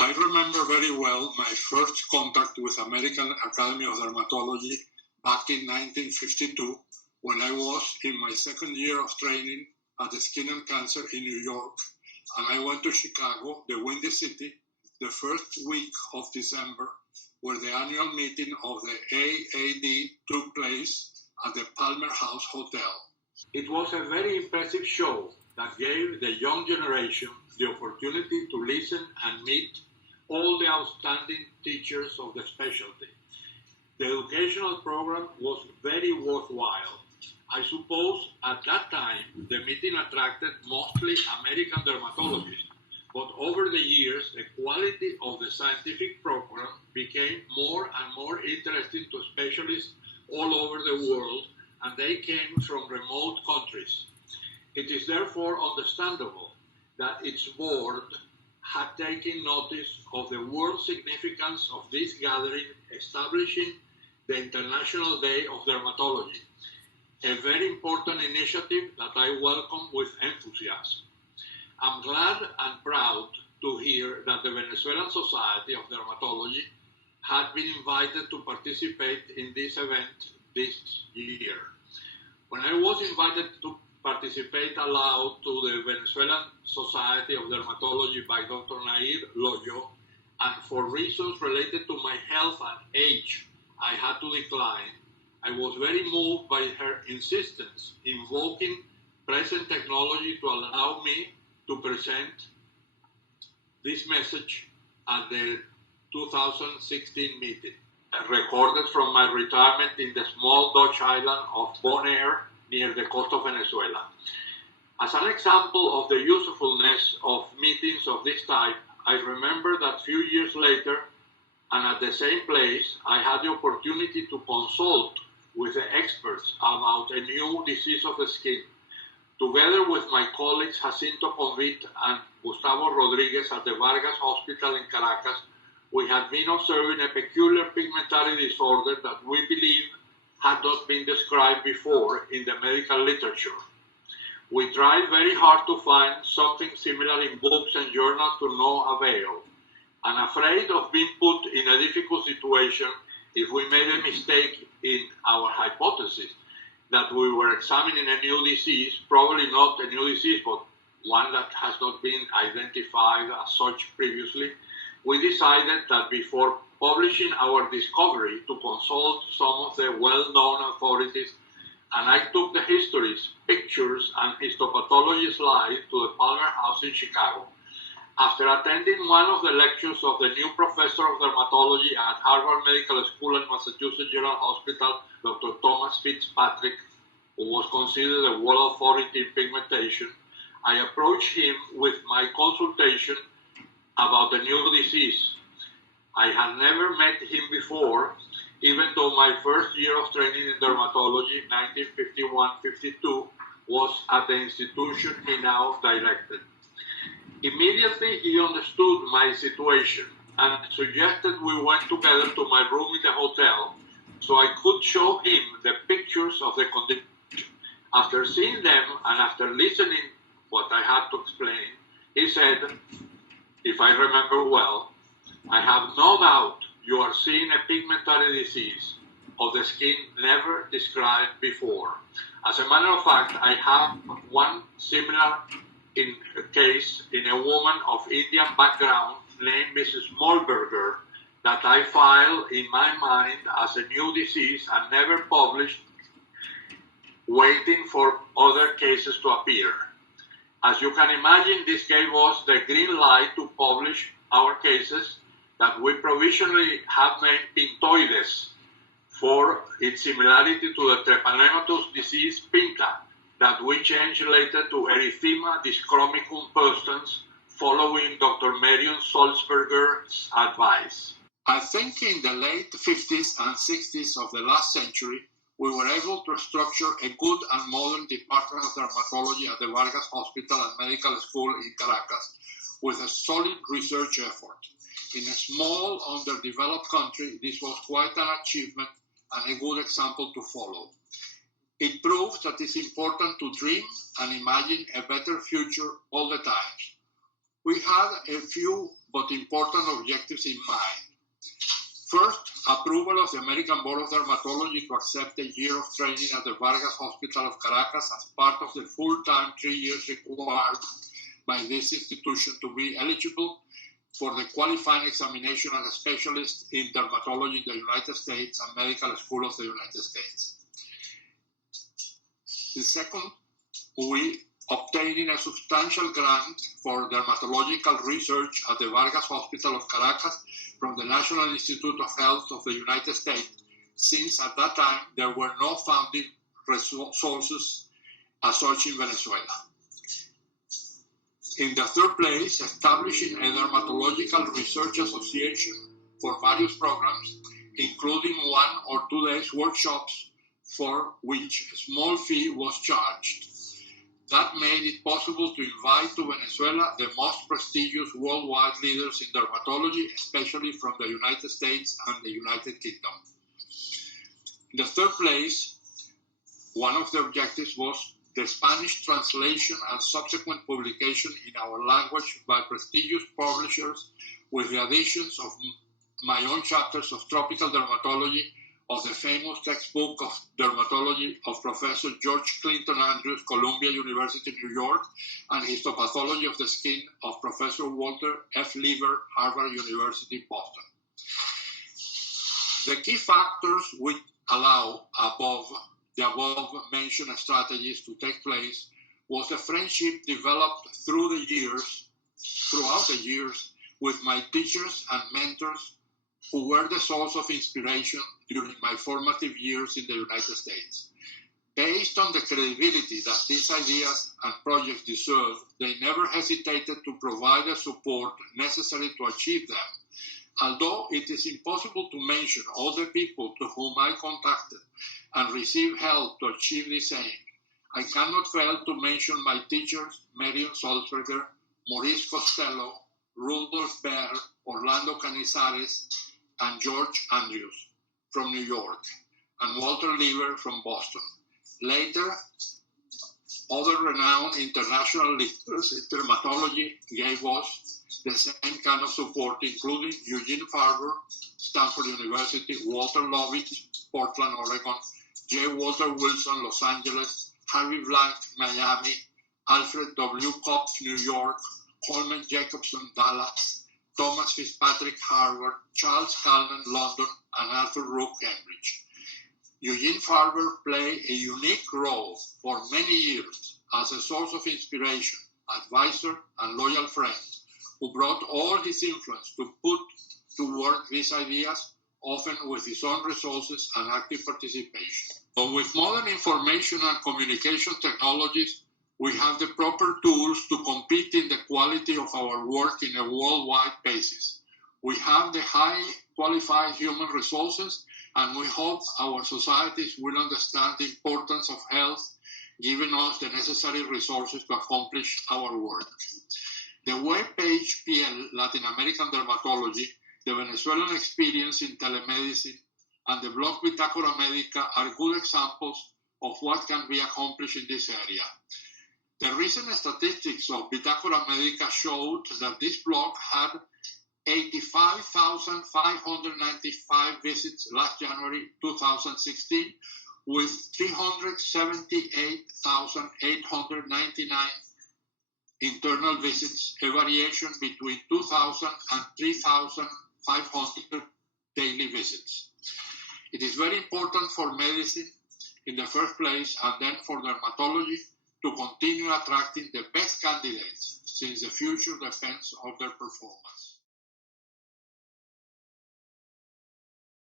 I remember very well my first contact with American Academy of Dermatology back in 1952 when I was in my second year of training at the Skin and Cancer in New York, and I went to Chicago, the Windy City, the first week of December, where the annual meeting of the AAD took place at the Palmer House Hotel. It was a very impressive show that gave the young generation the opportunity to listen and meet all the outstanding teachers of the specialty. The educational program was very worthwhile. I suppose at that time the meeting attracted mostly American dermatologists, but over the years the quality of the scientific program became more and more interesting to specialists all over the world, and they came from remote countries. It is therefore understandable that its board had taken notice of the world significance of this gathering, establishing the International Day of Dermatology, a very important initiative that I welcome with enthusiasm. I'm glad and proud to hear that the Venezuelan Society of Dermatology had been invited to participate in this event this year. When I was invited to participate aloud to the Venezuelan Society of Dermatology by Dr. Nair Loyo, and for reasons related to my health and age, I had to decline. I was very moved by her insistence, invoking present technology to allow me to present this message at the 2016 meeting, recorded from my retirement in the small Dutch island of Bonaire near the coast of Venezuela. As an example of the usefulness of meetings of this type, I remember that few years later, and at the same place, I had the opportunity to consult with the experts about a new disease of the skin. Together with my colleagues Jacinto Convit and Gustavo Rodriguez at the Vargas Hospital in Caracas, we had been observing a peculiar pigmentary disorder that we believe had not been described before in the medical literature. We tried very hard to find something similar in books and journals to no avail, and afraid of being put in a difficult situation if we made a mistake in our hypothesis that we were examining a new disease, probably not a new disease, but one that has not been identified as such previously, we decided that before publishing our discovery to consult some of the well-known authorities, and I took the histories, pictures, and histopathology slides to the Palmer House in Chicago. After attending one of the lectures of the new professor of dermatology at Harvard Medical School and Massachusetts General Hospital, Dr. Thomas Fitzpatrick, who was considered a world authority in pigmentation, I approached him with my consultation about the new disease. I had never met him before, even though my first year of training in dermatology, 1951-52, was at the institution he now directed. Immediately he understood my situation and suggested we went together to my room in the hotel so I could show him the pictures of the condition. After seeing them and after listening what I had to explain, he said, if I remember well, I have no doubt you are seeing a pigmentary disease of the skin never described before. As a matter of fact, I have one similar case in a woman of Indian background named Mrs. Molberger that I filed in my mind as a new disease and never published, waiting for other cases to appear. As you can imagine, this gave us the green light to publish our cases that we provisionally have named pintoides for its similarity to the treponematous disease pinta, that we changed later to erythema dyschromicum perstans, following Dr. Marion Sulzberger's advice. I think in the late 50s and 60s of the last century, we were able to structure a good and modern department of dermatology at the Vargas Hospital and Medical School in Caracas with a solid research effort. In a small, underdeveloped country, this was quite an achievement and a good example to follow. It proves that it's important to dream and imagine a better future all the time. We had a few but important objectives in mind. First, approval of the American Board of Dermatology to accept a year of training at the Vargas Hospital of Caracas as part of the full-time 3 years required by this institution to be eligible for the qualifying examination as a specialist in dermatology in the United States and Medical School of the United States. The second, we obtaining a substantial grant for dermatological research at the Vargas Hospital of Caracas from the National Institute of Health of the United States, since at that time there were no funding resources as such in Venezuela. In the third place, establishing a dermatological research association for various programs, including 1 or 2 days workshops for which a small fee was charged. That made it possible to invite to Venezuela the most prestigious worldwide leaders in dermatology, especially from the United States and the United Kingdom. In the third place, one of the objectives was the Spanish translation and subsequent publication in our language by prestigious publishers, with the additions of my own chapters of tropical dermatology of the famous textbook of dermatology of Professor George Clinton Andrews, Columbia University, New York, and histopathology of the skin of Professor Walter F. Lever, Harvard University, Boston. The key factors which allow the above-mentioned strategies to take place was a friendship developed throughout the years, with my teachers and mentors who were the source of inspiration during my formative years in the United States. Based on the credibility that these ideas and projects deserve, they never hesitated to provide the support necessary to achieve them. Although it is impossible to mention all the people to whom I contacted and received help to achieve this aim, I cannot fail to mention my teachers, Marion Sulzberger, Maurice Costello, Rudolph Baer, Orlando Canizares, and George Andrews from New York, and Walter Lever from Boston. Later, other renowned international leaders in dermatology gave us the same kind of support, including Eugene Farber, Stanford University, Walter Lovitz, Portland, Oregon, J. Walter Wilson, Los Angeles, Harvey Blank, Miami, Alfred W. Kopf, New York, Coleman Jacobson, Dallas, Thomas Fitzpatrick, Harvard, Charles Calnan, London, and Arthur Rook, Cambridge. Eugene Farber played a unique role for many years as a source of inspiration, advisor, and loyal friend, who brought all his influence to put to work these ideas, often with his own resources and active participation. But with modern information and communication technologies, we have the proper tools to compete in the quality of our work in a worldwide basis. We have the high qualified human resources, and we hope our societies will understand the importance of health, giving us the necessary resources to accomplish our work. The webpage PL, Latin American Dermatology, the Venezuelan experience in telemedicine, and the blog Bitácora Médica are good examples of what can be accomplished in this area. The recent statistics of Bitácora Médica showed that this blog had 85,595 visits last January 2016, with 378,899 internal visits, a variation between 2,000 and 3,500 daily visits. It is very important for medicine in the first place, and then for dermatology, to continue attracting the best candidates, since the future depends on their performance.